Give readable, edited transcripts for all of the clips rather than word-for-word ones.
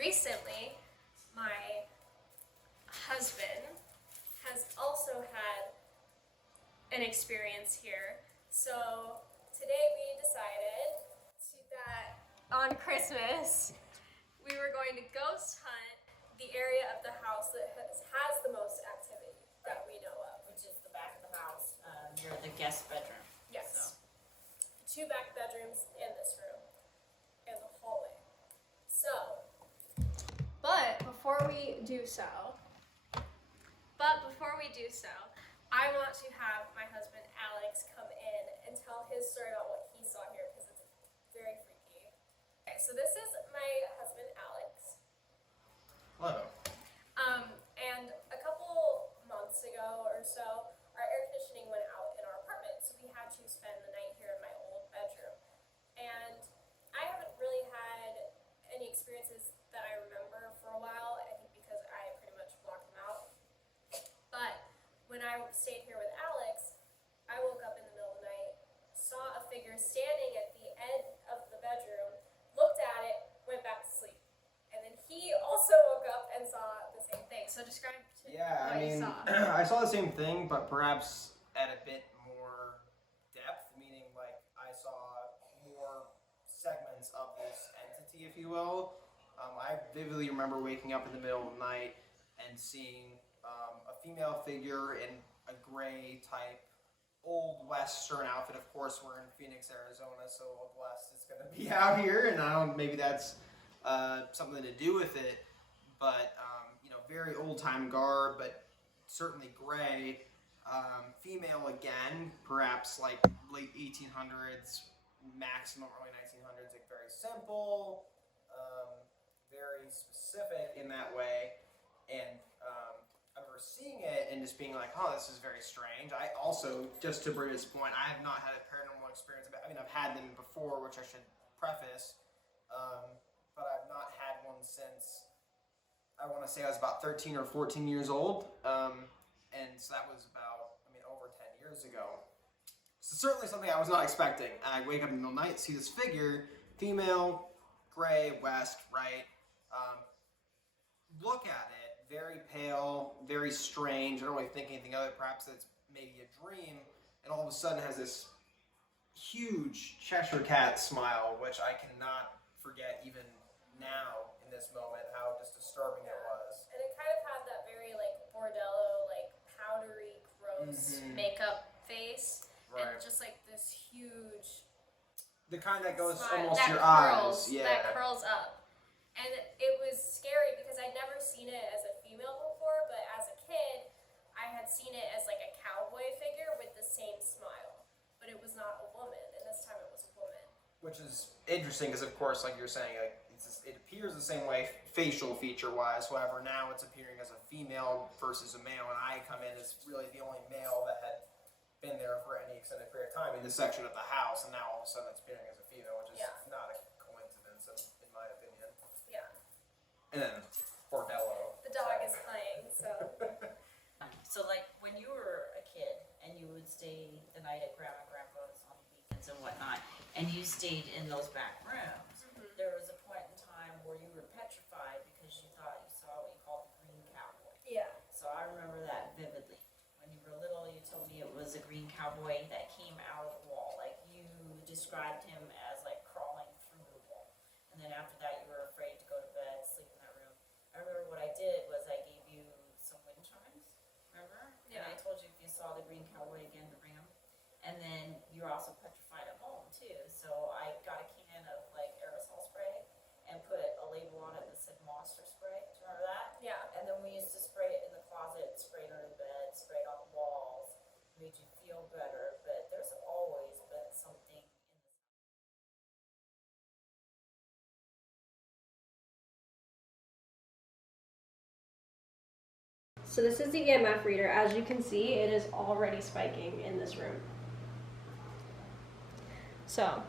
recently, my husband has also had an experience here. So today we decided that on Christmas we were going to ghost hunt the area of the house that has the most activity that we know of. Which is the back of the house, near the guest bedroom. Yes. So. 2 back bedrooms in this room and the hallway. So, but before we do so, I want to have my husband Alex come in and tell his story about what he saw here because it's very freaky. Okay, so this is my husband Alex. Hello. And a couple months ago or so, our air conditioning went out in our apartment, so we had to spend the night here in my old bedroom. And I haven't really had any experiences that I remember for a while, I think because I pretty much blocked them out. But when I stayed here with Alex, I woke up in the middle of the night, saw a figure standing at the end of the bedroom, looked at it, went back to sleep. And then he also woke up and saw the same thing. So describe to Yeah, what I mean, you saw. I saw the same thing, but perhaps at a bit more depth, meaning like I saw more segments of this entity, if you will. I vividly remember waking up in the middle of the night and seeing a female figure in a gray type old western outfit. Of course, we're in Phoenix, Arizona, so Old West is going to be out here, and I don't. Maybe that's something to do with it. But very old time garb, but certainly gray. Female again, perhaps like late 1800s, maximum early 1900s. Like very simple, very specific in that way, and. I remember seeing it and just being like, oh, this is very strange. I also, just to Britta's point, I have not had a paranormal experience. I mean, I've had them before, which I should preface, but I've not had one since, I want to say I was about 13 or 14 years old, and so that was about, over 10 years ago. So certainly something I was not expecting. I wake up in the middle of the night, see this figure, female, gray, west, right, look at it, very pale, very strange. I don't really think anything of it. Perhaps it's maybe a dream. And all of a sudden has this huge Cheshire Cat smile, which I cannot forget even now in this moment, how just disturbing it was. And it kind of had that very bordello, powdery, gross makeup face. Right. And just this huge The kind that goes smile almost that to your curls, eyes. Yeah. That curls up. And it was scary because I'd never seen it as a female before, but as a kid, I had seen it as a cowboy figure with the same smile. But it was not a woman, and this time it was a woman. Which is interesting because, of course, like you're saying, it appears the same way facial feature-wise. However, now it's appearing as a female versus a male, and I come in as really the only male that had been there for any extended period of time in this section of the house, and now all of a sudden it's appearing as a female, which is not a coincidence in my opinion. Yeah. And then Bordello. The dog is playing, so. So when you were a kid and you would stay the night at Grandma and Grandpa's on the weekends and whatnot, and you stayed in those back rooms, there was a point in time where you were petrified because you thought you saw what you called the green cowboy. Yeah. So I remember that vividly. When you were little, you told me it was a green cowboy that came out of the wall. You described him as crawling through the wall. And then after that, you were afraid to go to bed, sleep in that room. I remember what I did was I gave you some wind chimes, remember? Yeah. And I told you if you saw the green cowboy again to ring him. And then you were also petrified at home too. So I got a can of aerosol spray and put a label on it that said monster spray. Do you remember that? Yeah. And then we used to spray it in the closet, spray it under the bed, spray it on the walls, made you feel better. But there's always been something in this. So this is the EMF reader. As you can see, it is already spiking in this room. So,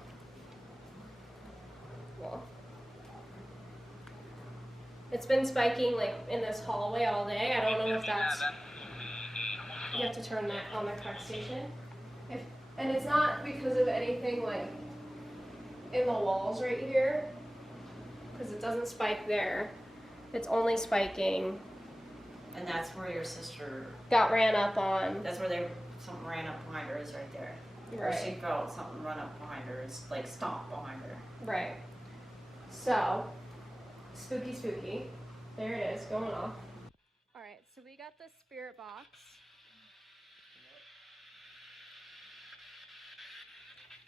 well, it's been spiking in this hallway all day. I don't know if that's, you have to turn that on the correct station. And it's not because of anything in the walls right here, because it doesn't spike there. It's only spiking. And that's where your sister, Got ran up on. that's where something ran up behind her is right there. Or she Right. felt something run up behind her, it's like stomp behind her. Right. So, spooky. There it is, going off. Alright, so we got the spirit box.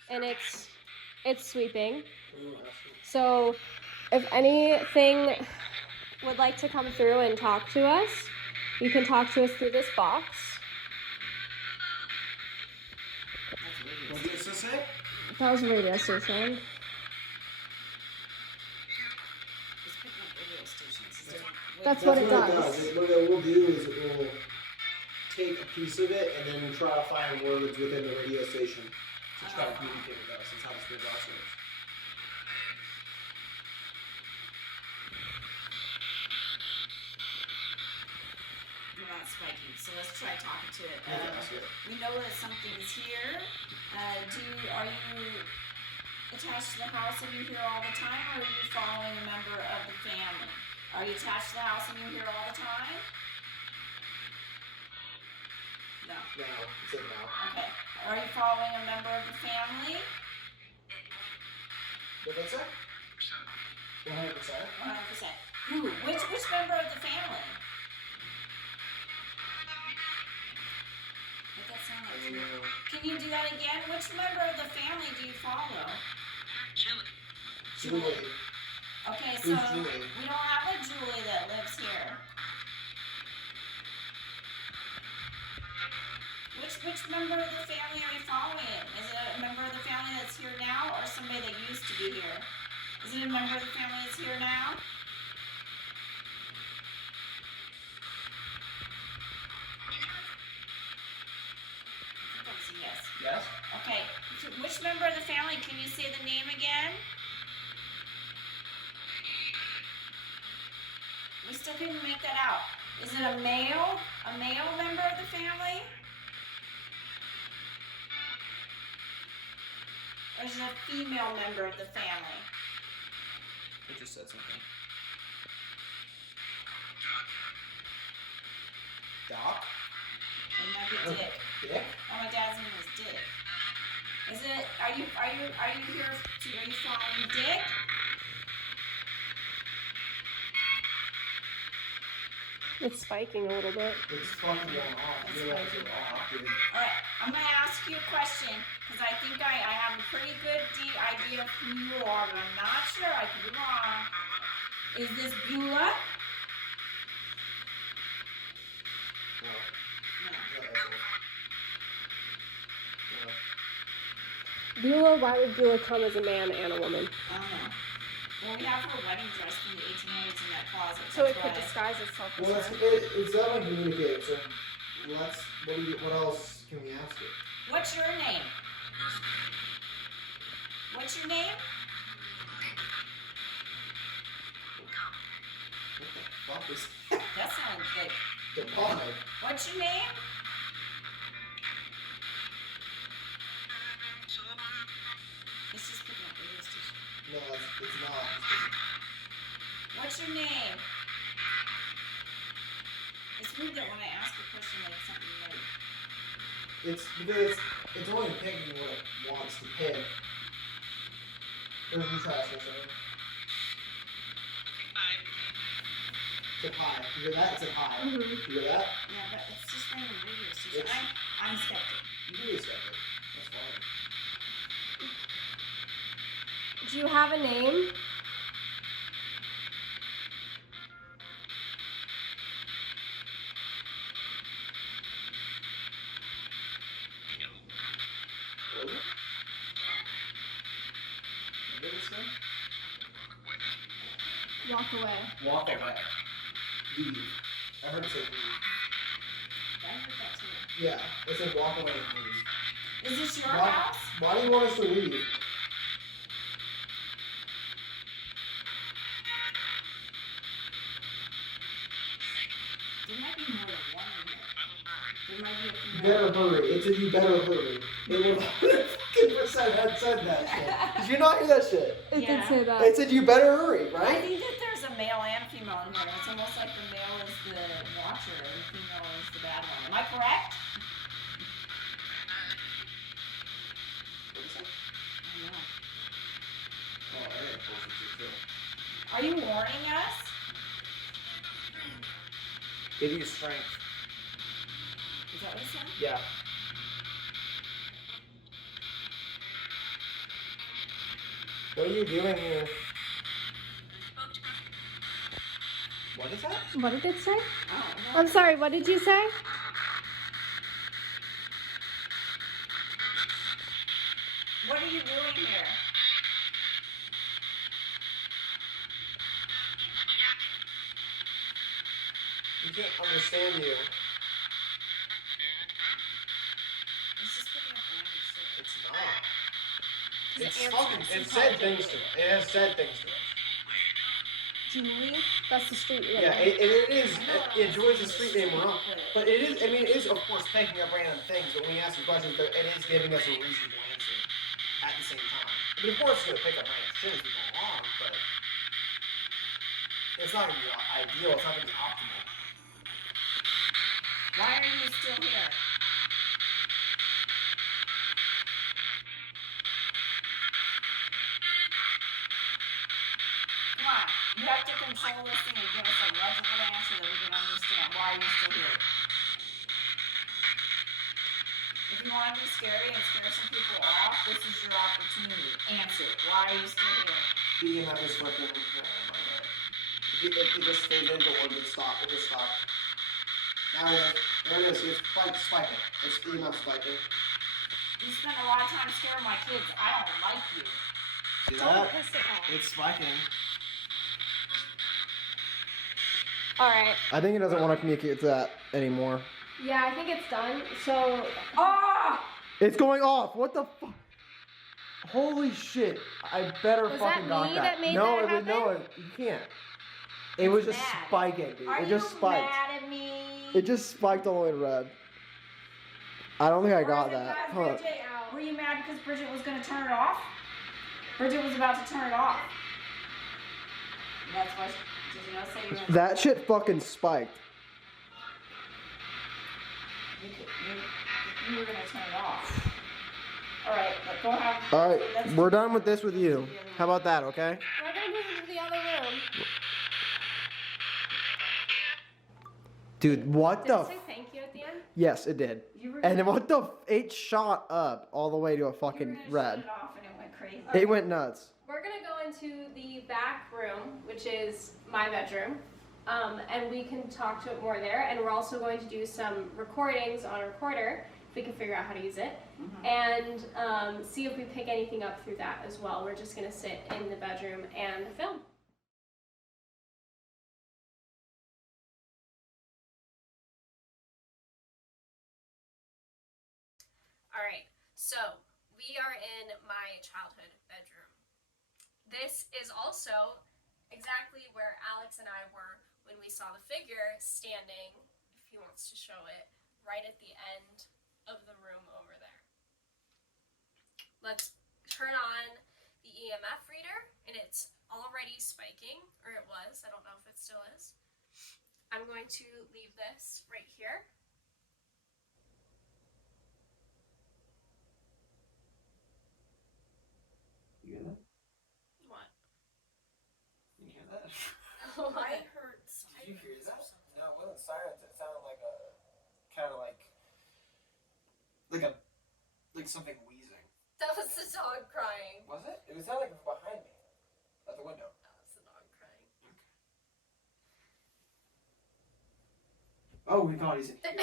And it's sweeping. So, if anything would like to come through and talk to us, you can talk to us through this box. What does this say? That was a radio station. It's picking up radio stations. Is it- That's what it does. What it will do is it will take a piece of it and then try to find words within the radio station to try to communicate with us. That's how the spirit box works. We're not spiking, so let's try talking to it. Okay, that's good. We know that something's here. Are you attached to the house and you hear all the time, or are you following a member of the family? Are you attached to the house and you hear all the time? No. Now, it said now. Okay. Are you following a member of the family? What did that say? 100%. 100%. Who? Which member of the family? What that sound like? Can you do that again? Which member of the family do you follow? Julie. Okay, so Who's Julie? we don't have a Julie that lives here. Which member of the family are you following? Is it a member of the family that's here now, or somebody that used to be here? Is it a member of the family that's here now? I think that was a yes. Yes. Okay, so which member of the family, can you say the name again? We still couldn't make that out. Is it a male member of the family? Or is it a female member of the family? It just said something. Doc? It might be Dick. Dick? Oh, my dad's name was Dick. Is it? Are you here? Are you following Dick? It's spiking a little bit. It's fucking going off. It's You're like, fucking off, dude. All right, I'm gonna ask you a question because I think I have a pretty good idea of who you are, but I'm not sure. I could be wrong. Is this Beulah? No. No. No, that's it. No. Beulah, why would Beulah come as a man and a woman? I don't know. Well, we have her wedding dress from the 1800s in that closet. So it that's could why. disguise itself as Well, her. it's definitely communicating, so what else can we ask it? What's your name? What's your name? What the fuck is That sounds like. demonic? What's your name? It's just picking up radio station. No, it's not. What's your name? It's weird that when I ask a question like something like, It's because it's only picking what it wants to pick. Or you try to say something? It said hi. You hear that? It said hi. Mhm. You hear that? yeah, but it's just random radio station. It's- I'm skeptic. You can be skeptic. That's fine. Do you have a name? What is it? What did it say? Walk away. Walk away. Leave. I heard it say leave. I heard that too. Yeah, it said walk away and leave. Is this your Why- house? Why do you want us to leave? There might be more than one in here. There might be a You female. better hurry. It said you better hurry. It would 100% had said that shit. Did you not hear that shit? It Yeah. did say that. It said you better hurry, I right? think that there's a male and female in here. It's almost like the male is the watcher and the female is the bad one. Am I correct? What is that? I don't know. Oh, I got bullshit too. Are you warning us? Give you strength. Is that what he said? Yeah. What are you doing here? What is that? What did it say? Oh, no. I'm sorry, what did you say? What are you doing here? We can't understand you. It's just picking up random shit. It's not. It's It's answering fucking. some It said kind of things to data. us. It has said things to us. Julie? That's the street name. Yeah, it is. I know, It enjoys the street name but- wrong. But it is. I mean, it is of course picking up random things. But when you ask the questions, it is giving us a reasonable answer at the same time. I mean, of course, it's gonna pick up random shit as we go along, but it's not gonna be ideal. It's not gonna be optimal. Why are you still here? Come on, you have to control this thing and give us a legible answer that we can understand. Why are you still here? If you want to be scary and scare some people off, this is your opportunity. Answer. Why are you still here? The EMF is flipping. It just faded into or it stopped. It just stopped. Now there it is. It's spiking. It's EMF spiking. You spend a lot of time scaring my kids. I don't like you. See Don't that? piss it off. It's spiking. Alright. I think it doesn't want to communicate to that anymore. Yeah, I think it's done. So, Ah! It's going off. What the fuck? Holy shit! I better Was fucking that got me that. that made no, that it was no. happen? You can't. It was It's just mad. spiking, dude. Are It you just spiked. mad at me? It just spiked all the way to red. I don't think I Or got is it that. because Huh. Bridget, were you mad because Bridget was going to turn it off? Bridget was about to turn it off. That's why. Did you not say you were gonna? That shit fucking spiked. You were going to turn it off. All right, go have. All right, let's we're do- done with this with you. How about that? Okay. we're gonna move into the other room. Dude, what Did the? it say thank you at the end? Yes, it did. You were And gonna- what the? It shot up all the way to a you were fucking gonna red. Shut it off and it went crazy. It went nuts. We're gonna go into the back room, which is my bedroom, and we can talk to it more there. And we're also going to do some recordings on a recorder, if we can figure out how to use it, and see if we pick anything up through that as well. We're just gonna sit in the bedroom and film. All right, so we are in my childhood bedroom. This is also exactly where Alex and I were when we saw the figure standing, if he wants to show it, right at the end of the room over there. Let's turn on the EMF reader, and it's already spiking, or it was, I don't know if it still is. I'm going to leave this right here. You hear that? What? You hear that? I heard Did you hear that? No, it wasn't sirens. It sounded like a kind of like something wheezing. That was the dog crying. Was it? It sounded like it was behind me, at the window. That was the dog crying. Oh my god, he's in here.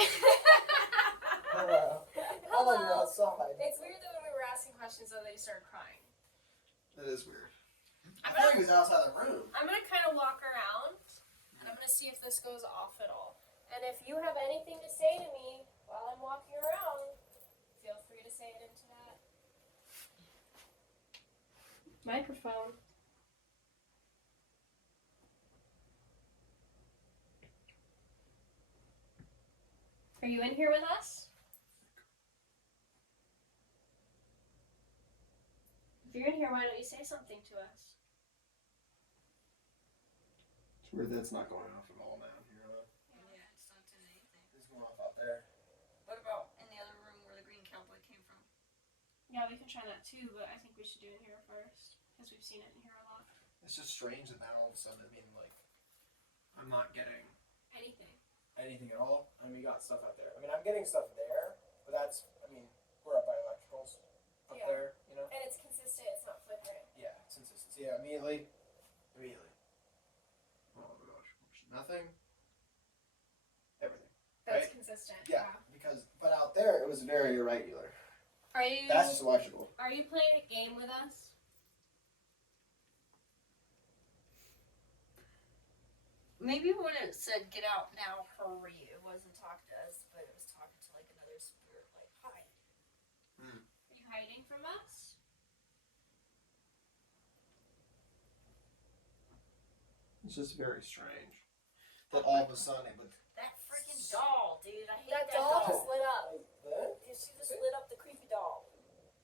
Hello. Hello, you're outside. It's weird that when we were asking questions though that he started crying. That is weird. I'm I thought gonna, he was outside the room. I'm gonna kind of walk around, and I'm gonna see if this goes off at all. And if you have anything to say to me while I'm walking around, feel free to say it into that microphone. Are you in here with us? If you're in here, why don't you say something to us? That's not going off at all now. Here, Yeah, it's not doing anything. There's more off out there. What about in the other room where the green cowboy came from? Yeah, we can try that too, but I think we should do it here first because we've seen it in here a lot. it's just strange that now all of a sudden, I mean, like, I'm not getting Anything. Anything at all? I mean, we got stuff out there. I mean, I'm getting stuff there, but that's, I mean, we're up by electricals up Yeah. there, you know? And it's consistent, it's not flickering. Yeah, consistency. Yeah, immediately. oh my gosh, nothing, everything. That's Right. consistent. Yeah, because, but out there, it was very irregular. Are you That's just electrical. are you playing a game with us? Maybe when it said "get out now, hurry," it wasn't talking to us, but it was talking to like another spirit, like "hi." Are you hiding from us? It's just very strange that all of a sudden it would. That freaking doll, dude! I hate That that doll doll. just lit up. Dude, she just lit up the creepy doll.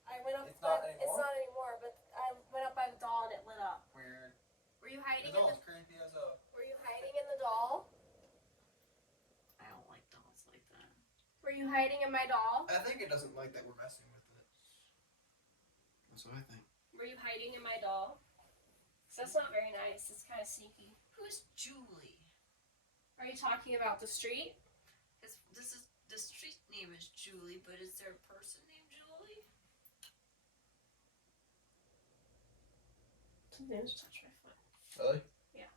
I went up It's not It's anymore? not anymore, but I went up by the doll and it lit up. Weird. Were you The hiding in doll's the creepy as a. Were you hiding in the doll? I don't like dolls like that. Were you hiding in my doll? I think it doesn't like that we're messing with it. That's what I think. Were you hiding in my doll? 'Cause that's not very nice. It's kind of sneaky. Who's Julie? Are you talking about the street? This is the street name is Julie, but is there a person named Julie? Sometimes touch my foot. Really? Yeah.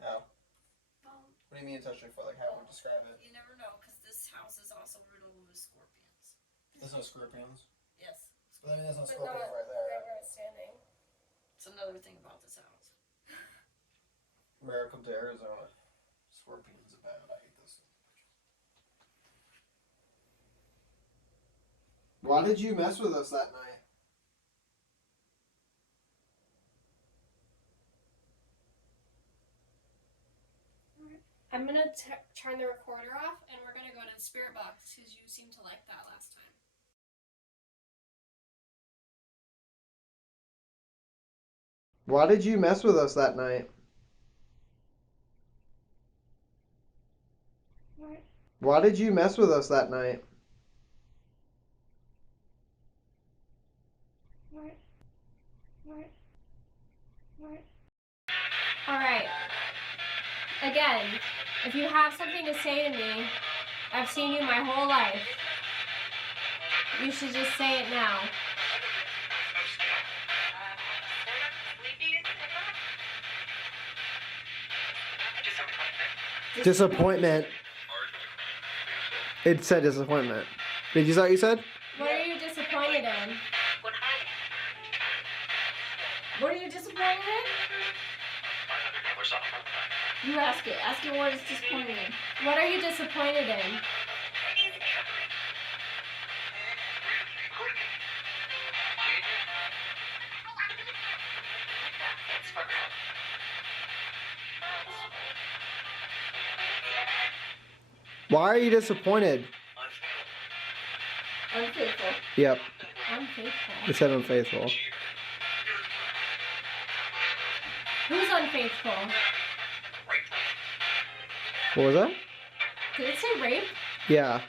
How? Well, What do you mean touch your foot? Like, how would you describe it? you never know, because this house is also riddled with scorpions. There's no scorpions. Yes, But I mean, there's no But scorpions not right there. where it's standing. it's another thing about this house. Welcome to Arizona. Scorpions abound. I hate this. Why did you mess with us that night? I'm gonna turn the recorder off, and we're gonna go to the spirit box because you seemed to like that last time. Why did you mess with us that night? What? Why did you mess with us that night? What? What? What? All right. Again, if you have something to say to me, I've seen you my whole life. You should just say it now. Disappointment. It said disappointment. Did you say what you said? What are you disappointed in? What are you disappointed in? You ask it. Ask it what it's disappointed in. What are you disappointed in? Why are you disappointed? Unfaithful. Yep, Unfaithful. it said unfaithful. Who's unfaithful? What was that? Did it say rape? Yeah.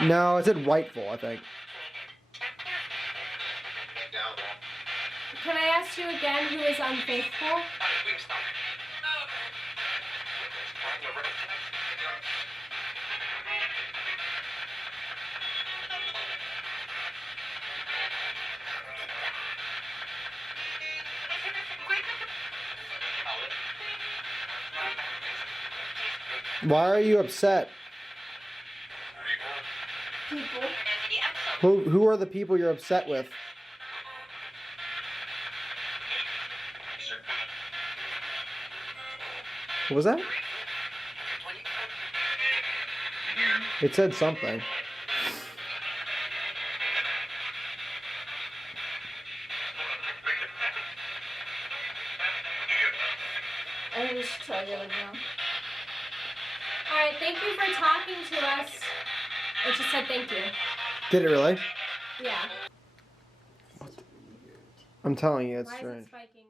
No. No, it said rightful, I think. Can I ask you again who is unfaithful? Why are you upset? People. Who are the people you're upset with? What was that? It said something. I think we should try the other room. Alright, thank you for talking to us. It just said thank you. Did it really? Yeah. I'm telling you, it's Why is strange. it spiking